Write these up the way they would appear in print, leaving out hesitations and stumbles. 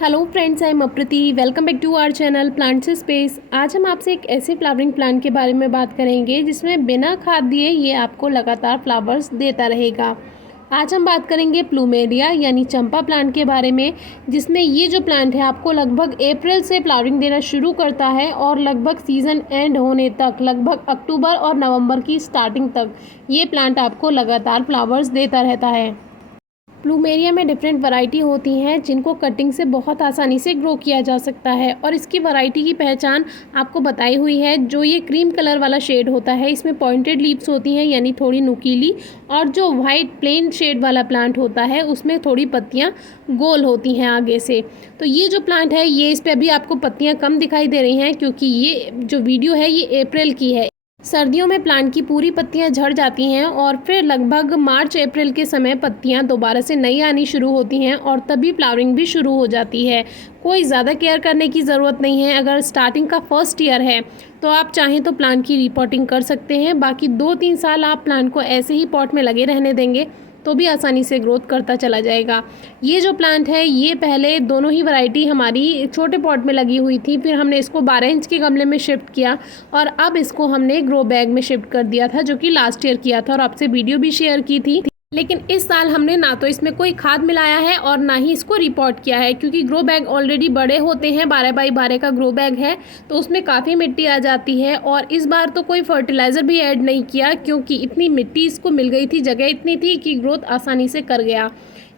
Hello friends, I am Aprati. Welcome back to our channel plants space. आज हम आपसे एक ऐसे फ्लावरिंग प्लांट के बारे में बात करेंगे जिसमें बिना खाद दिए ये आपको लगातार फ्लावर्स देता रहेगा। आज हम बात करेंगे प्लूमेरिया यानी चंपा प्लांट के बारे में, जिसमें ये जो प्लांट है आपको लगभग अप्रैल से फ्लावरिंग देना शुरू करता है और लगभग सीज़न एंड होने तक, लगभग अक्टूबर और नवंबर की स्टार्टिंग तक ये प्लांट आपको लगातार फ्लावर्स देता रहता है। प्लूमेरिया में डिफरेंट वैरायटी होती हैं जिनको कटिंग से बहुत आसानी से ग्रो किया जा सकता है और इसकी वैरायटी की पहचान आपको बताई हुई है। जो ये क्रीम कलर वाला शेड होता है इसमें पॉइंटेड लीव्स होती हैं यानी थोड़ी नुकीली, और जो वाइट प्लेन शेड वाला प्लांट होता है उसमें थोड़ी पत्तियां गोल होती हैं आगे से। तो ये जो प्लांट है ये इस पर अभी आपको पत्तियाँ कम दिखाई दे रही हैं क्योंकि ये जो वीडियो है ये अप्रैल की है। सर्दियों में प्लांट की पूरी पत्तियां झड़ जाती हैं और फिर लगभग मार्च अप्रैल के समय पत्तियां दोबारा से नई आनी शुरू होती हैं और तभी फ्लावरिंग भी शुरू हो जाती है। कोई ज़्यादा केयर करने की ज़रूरत नहीं है। अगर स्टार्टिंग का फर्स्ट ईयर है तो आप चाहें तो प्लांट की रिपोर्टिंग कर सकते हैं। बाकी 2-3 साल आप प्लांट को ऐसे ही पॉट में लगे रहने देंगे तो भी आसानी से ग्रोथ करता चला जाएगा। ये जो प्लांट है ये पहले दोनों ही वैरायटी हमारी छोटे पॉट में लगी हुई थी, फिर हमने इसको 12 इंच के गमले में शिफ्ट किया और अब इसको हमने ग्रो बैग में शिफ्ट कर दिया था, जो कि लास्ट ईयर किया था और आपसे वीडियो भी शेयर की थी। लेकिन इस साल हमने ना तो इसमें कोई खाद मिलाया है और ना ही इसको रिपोर्ट किया है, क्योंकि ग्रो बैग ऑलरेडी बड़े होते हैं। 12x12 का ग्रो बैग है तो उसमें काफ़ी मिट्टी आ जाती है और इस बार तो कोई फर्टिलाइज़र भी ऐड नहीं किया क्योंकि इतनी मिट्टी इसको मिल गई थी, जगह इतनी थी कि ग्रोथ आसानी से कर गया।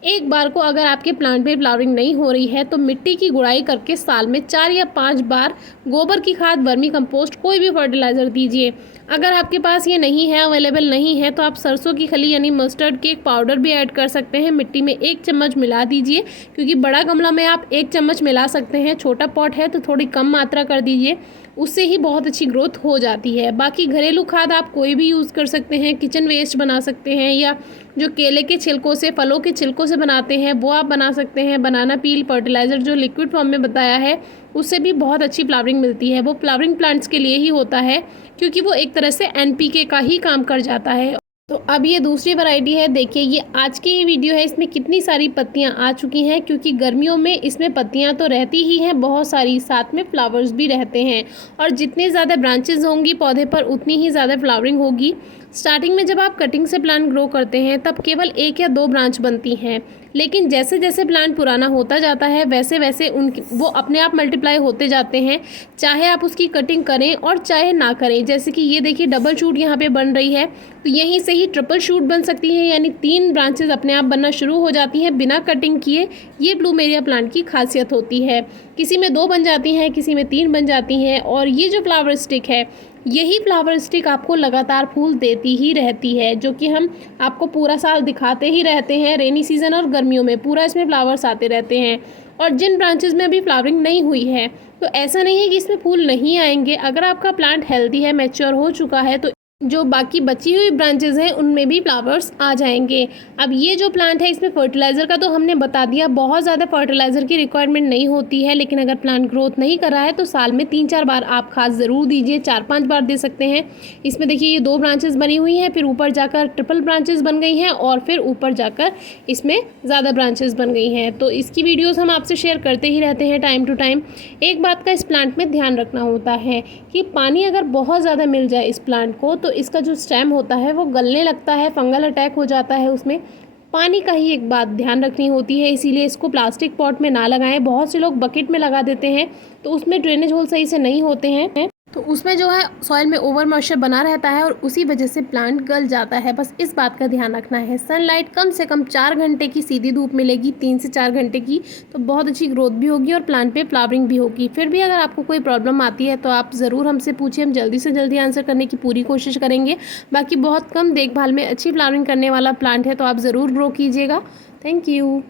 एक बार को अगर आपके प्लांट में फ्लावरिंग नहीं हो रही है तो मिट्टी की गुड़ाई करके साल में 4 या 5 बार गोबर की खाद, वर्मी कंपोस्ट, कोई भी फर्टिलाइज़र दीजिए। अगर आपके पास ये नहीं है, अवेलेबल नहीं है, तो आप सरसों की खली यानी मस्टर्ड केक पाउडर भी ऐड कर सकते हैं। मिट्टी में 1 चम्मच मिला दीजिए, क्योंकि बड़ा गमला में आप 1 चम्मच मिला सकते हैं, छोटा पॉट है तो थोड़ी कम मात्रा कर दीजिए, उससे ही बहुत अच्छी ग्रोथ हो जाती है। बाकी घरेलू खाद आप कोई भी यूज़ कर सकते हैं, किचन वेस्ट बना सकते हैं या जो केले के छिलकों से, फलों के छिलकों से बनाते हैं वो आप बना सकते हैं। बनाना पील फर्टिलाइज़र जो लिक्विड फॉर्म में बताया है उससे भी बहुत अच्छी फ्लावरिंग मिलती है। वो फ्लावरिंग प्लांट्स के लिए ही होता है क्योंकि वो एक तरह से एनपीके का ही काम कर जाता है। तो अब ये दूसरी वैरायटी है। देखिए ये आज की ये वीडियो है, इसमें कितनी सारी पत्तियां आ चुकी हैं, क्योंकि गर्मियों में इसमें पत्तियां तो रहती ही हैं बहुत सारी, साथ में फ्लावर्स भी रहते हैं और जितने ज़्यादा ब्रांचेस होंगी पौधे पर उतनी ही ज़्यादा फ्लावरिंग होगी। स्टार्टिंग में जब आप कटिंग से प्लांट ग्रो करते हैं तब केवल 1 या 2 ब्रांच बनती हैं, लेकिन जैसे जैसे प्लांट पुराना होता जाता है वैसे वैसे वो अपने आप मल्टीप्लाई होते जाते हैं, चाहे आप उसकी कटिंग करें और चाहे ना करें। जैसे कि ये देखिए डबल शूट यहाँ पे बन रही है, तो यहीं से ही ट्रिपल शूट बन सकती है, यानी 3 ब्रांचेस अपने आप बनना शुरू हो जाती हैं बिना कटिंग किए। ये प्लूमेरिया प्लांट की खासियत होती है। किसी में 2 बन जाती हैं, किसी में 3 बन जाती हैं। और ये जो फ्लावर स्टिक है, यही फ्लावर स्टिक आपको लगातार फूल देती ही रहती है, जो कि हम आपको पूरा साल दिखाते ही रहते हैं। रेनी सीजन और गर्मियों में पूरा इसमें फ्लावर्स आते रहते हैं। और जिन ब्रांचेस में अभी फ्लावरिंग नहीं हुई है तो ऐसा नहीं है कि इसमें फूल नहीं आएंगे। अगर आपका प्लांट हेल्दी है, मैच्योर हो चुका है, तो जो बाकी बची हुई ब्रांचेस हैं उनमें भी फ्लावर्स आ जाएंगे। अब ये जो प्लांट है इसमें फर्टिलाइज़र का तो हमने बता दिया, बहुत ज़्यादा फर्टिलाइज़र की रिक्वायरमेंट नहीं होती है। लेकिन अगर प्लांट ग्रोथ नहीं कर रहा है तो साल में 3-4 बार आप खाद ज़रूर दीजिए, 4-5 बार दे सकते हैं। इसमें देखिए ये 2 ब्रांचेस बनी हुई हैं, फिर ऊपर जाकर ट्रिपल ब्रांचेस बन गई हैं और फिर ऊपर जाकर इसमें ज़्यादा ब्रांचेस बन गई हैं। तो इसकी वीडियोज़ हम आपसे शेयर करते ही रहते हैं टाइम टू टाइम। एक बात का इस प्लांट में ध्यान रखना होता है कि पानी अगर बहुत ज़्यादा मिल जाए इस प्लांट को तो इसका जो स्टेम होता है वो गलने लगता है, फंगल अटैक हो जाता है उसमें। पानी का ही एक बात ध्यान रखनी होती है, इसीलिए इसको प्लास्टिक पॉट में ना लगाएं। बहुत से लोग बकेट में लगा देते हैं तो उसमें ड्रेनेज होल सही से नहीं होते हैं, तो उसमें जो है सॉइल में ओवर मॉइस्चर बना रहता है और उसी वजह से प्लांट गल जाता है। बस इस बात का ध्यान रखना है। सनलाइट कम से कम 4 घंटे की सीधी धूप मिलेगी, 3 से 4 घंटे की, तो बहुत अच्छी ग्रोथ भी होगी और प्लांट पे फ्लावरिंग भी होगी। फिर भी अगर आपको कोई प्रॉब्लम आती है तो आप ज़रूर हमसे पूछिए, हम जल्दी से जल्दी आंसर करने की पूरी कोशिश करेंगे। बाकी बहुत कम देखभाल में अच्छी फ्लावरिंग करने वाला प्लांट है, तो आप ज़रूर ग्रो कीजिएगा। Thank you.